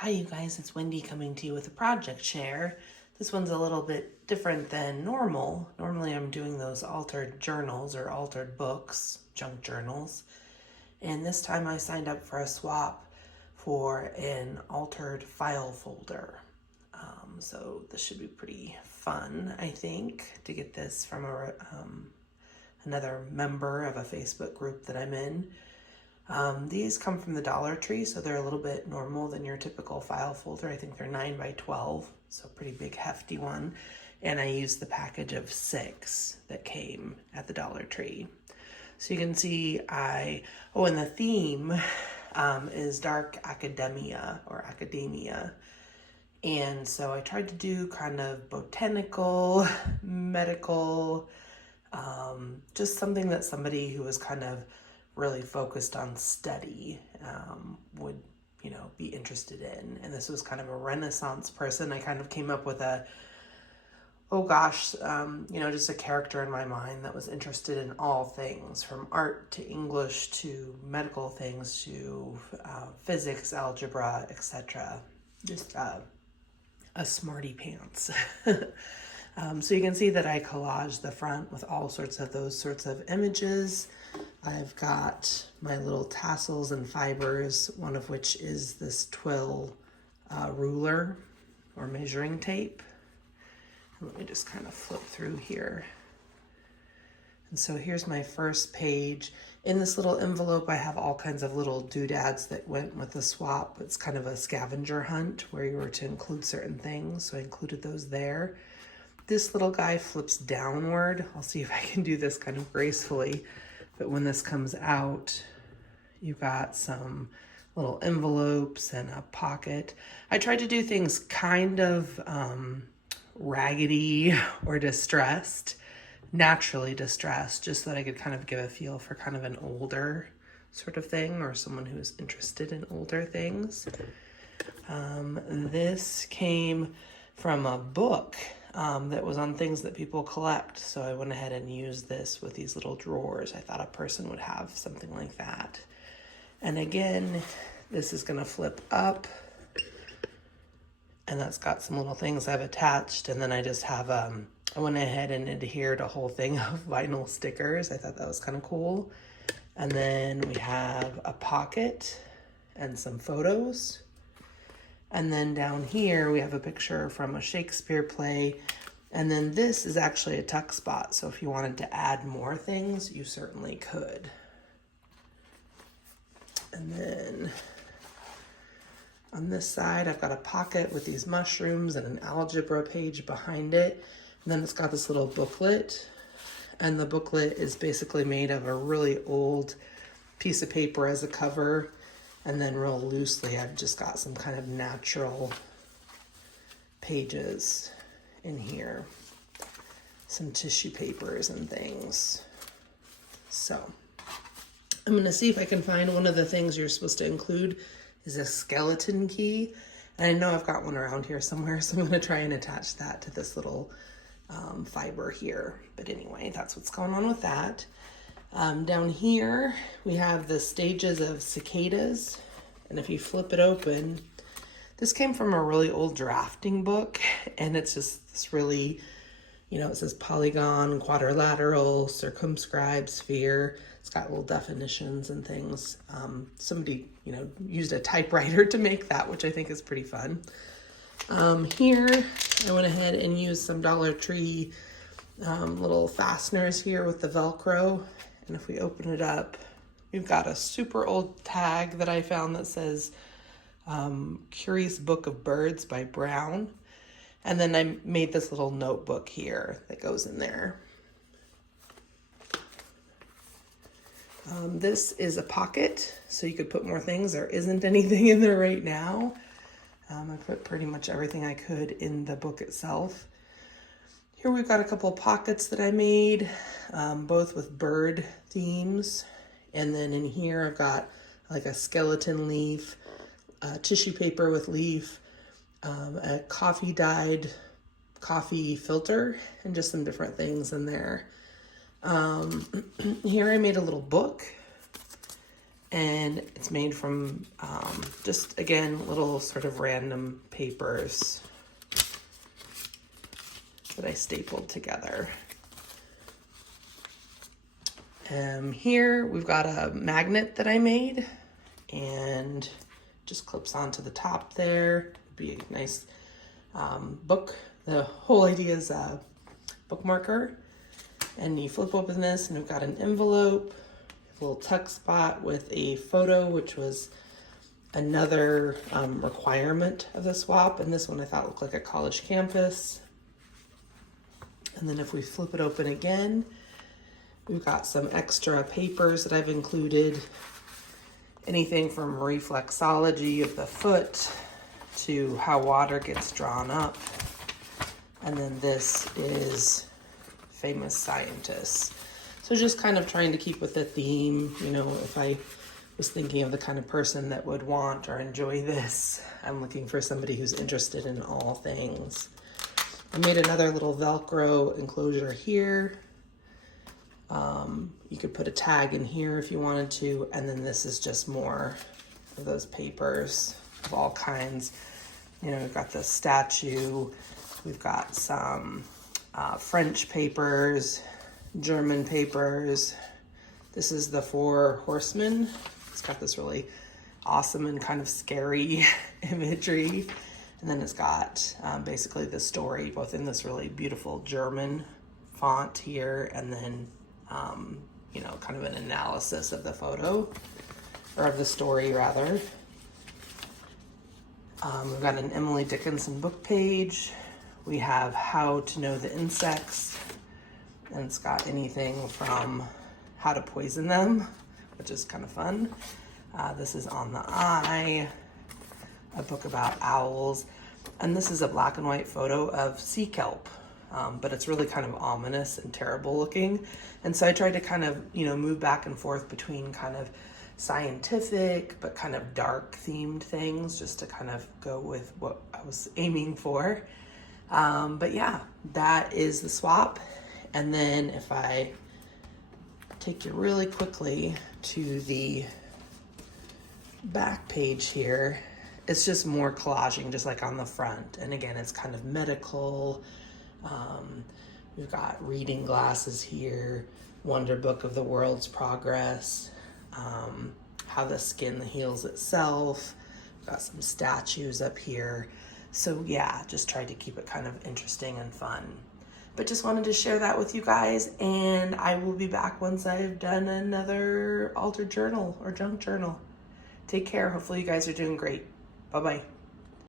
Hi you guys, it's Wendy coming to you with a project share. This one's a little bit different than normal. Normally I'm doing those altered journals or altered books, junk journals. And this time I signed up for a swap for an altered file folder. So this should be pretty fun, I think, to get this from another member of a Facebook group that I'm in. These come from the Dollar Tree, so they're a little bit normal than your typical file folder. I think they're 9 by 12, so pretty big hefty one. And I used the package of 6 that came at the Dollar Tree. So you can see and the theme is dark academia or academia. And so I tried to do kind of botanical, medical, just something that somebody who was kind of really focused on study would, be interested in. And this was kind of a Renaissance person. I kind of came up with just a character in my mind that was interested in all things, from art to English to medical things to physics, algebra, etc. Just a smarty pants. So you can see that I collaged the front with all sorts of those sorts of images. I've got my little tassels and fibers, one of which is this twill ruler or measuring tape. And let me just kind of flip through here. And so here's my first page. In this little envelope, I have all kinds of little doodads that went with the swap. It's kind of a scavenger hunt where you were to include certain things. So I included those there. This little guy flips downward. I'll see if I can do this kind of gracefully. But when this comes out, you've got some little envelopes and a pocket. I tried to do things kind of raggedy or distressed, naturally distressed, just so that I could kind of give a feel for kind of an older sort of thing or someone who's interested in older things. This came from a book that was on things that people collect. So I went ahead and used this with these little drawers. I thought a person would have something like that. And again, this is going to flip up. And that's got some little things I've attached. And then I just have, I went ahead and adhered a whole thing of vinyl stickers. I thought that was kind of cool. And then we have a pocket and some photos. And then down here, we have a picture from a Shakespeare play. And then this is actually a tuck spot. So if you wanted to add more things, you certainly could. And then on this side, I've got a pocket with these mushrooms and an algebra page behind it. And then it's got this little booklet. And the booklet is basically made of a really old piece of paper as a cover. And then real loosely, I've just got some kind of natural pages in here. Some tissue papers and things. So I'm going to see if I can find one of the things you're supposed to include is a skeleton key. And I know I've got one around here somewhere, so I'm going to try and attach that to this little fiber here. But anyway, that's what's going on with that. Down here, we have the stages of cicadas. And if you flip it open, this came from a really old drafting book. And it's just this really, it says polygon, quadrilateral, circumscribed, sphere. It's got little definitions and things. Somebody, used a typewriter to make that, which I think is pretty fun. Here, I went ahead and used some Dollar Tree little fasteners here with the Velcro. And if we open it up, we've got a super old tag that I found that says Curious Book of Birds by Brown. And then I made this little notebook here that goes in there. This is a pocket, so you could put more things. There isn't anything in there right now. I put pretty much everything I could in the book itself. Here we've got a couple of pockets that I made, both with bird themes. And then in here I've got like a skeleton leaf, tissue paper with leaf, a coffee dyed coffee filter, and just some different things in there. Here I made a little book. And it's made from just, again, little sort of random papers that I stapled together. Here we've got a magnet that I made, and just clips onto the top there. It'd be a nice book. The whole idea is a bookmarker, and you flip open this and we've got an envelope, a little tuck spot with a photo, which was another requirement of the swap, and this one I thought looked like a college campus. And then if we flip it open again, we've got some extra papers that I've included. Anything from reflexology of the foot to how water gets drawn up. And then this is famous scientists. So just kind of trying to keep with the theme, you know, if I was thinking of the kind of person that would want or enjoy this, I'm looking for somebody who's interested in all things. I made another little Velcro enclosure here. You could put a tag in here if you wanted to, and then this is just more of those papers of all kinds. You know, we've got the statue, we've got some French papers, German papers. This is the Four Horsemen. It's got this really awesome and kind of scary imagery. And then it's got basically the story, both in this really beautiful German font here, and then, you know, kind of an analysis of the photo, or of the story rather. We've got an Emily Dickinson book page. We have How to Know the Insects, and it's got anything from how to poison them, which is kind of fun. This is On the Eye, a book about owls, and this is a black and white photo of sea kelp, but it's really kind of ominous and terrible looking. And so I tried to kind of, you know, move back and forth between kind of scientific but kind of dark themed things, just to kind of go with what I was aiming for. But yeah, that is the swap. And then if I take you really quickly to the back page here, it's just more collaging, just like on the front. And again, it's kind of medical. We've got reading glasses here, Wonder Book of the World's Progress, how the skin heals itself. We've got some statues up here. So yeah, just tried to keep it kind of interesting and fun. But just wanted to share that with you guys, and I will be back once I've done another altered journal or junk journal. Take care. Hopefully you guys are doing great. Bye-bye.